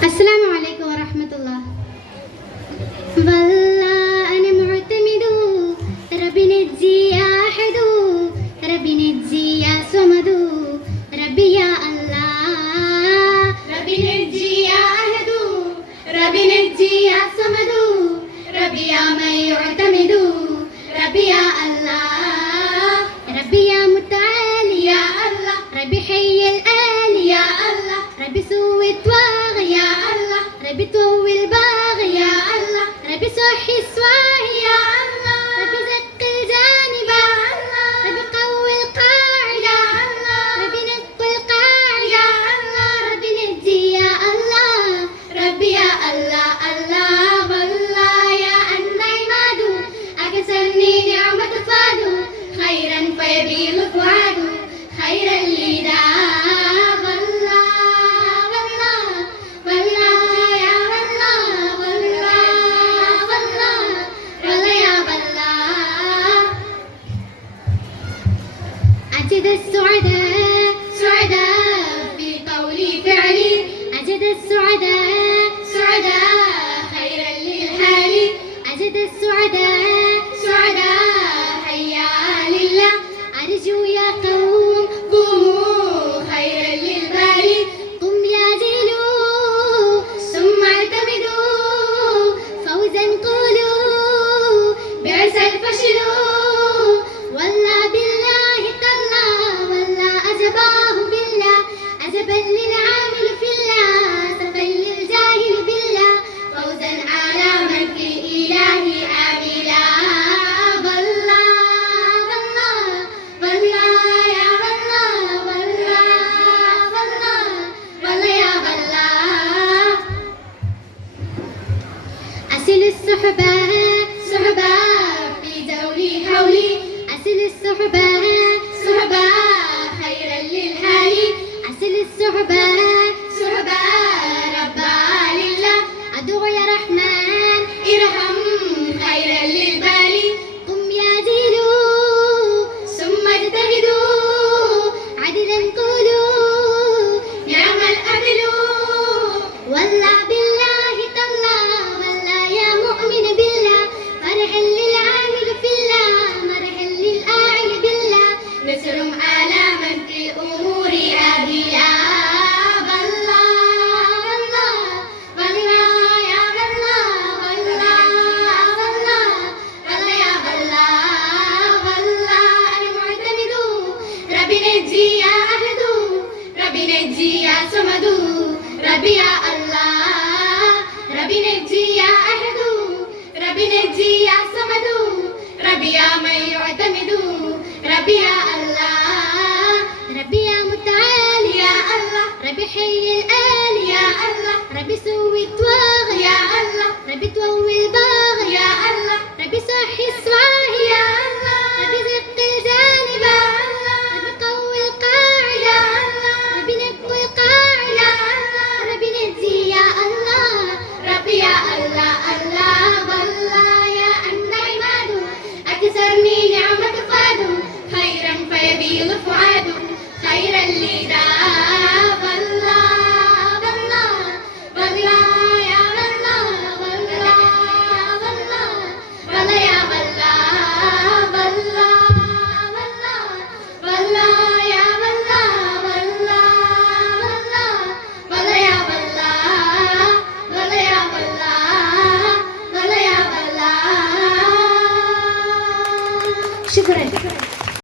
السلام عليكم ورحمة الله. والله أنا معتمد. ربي نجي أحد. رب نجي يا صمد. ربي يا الله. رب نجي يا أحد. رب نجي يا صمد. ربي يا من يعتمد. ربي يا الله. ربي طول بالي يا الله ربي صحي سواهي يا الله وعذاب for that. ربي يا الله. ربي نجي يا أحد. ربي نجي يا صمد. ربي يا من يعتمد. ربي يا الله. ربي يا متعال يا الله. ربي حي الآل يا الله. ربي سوي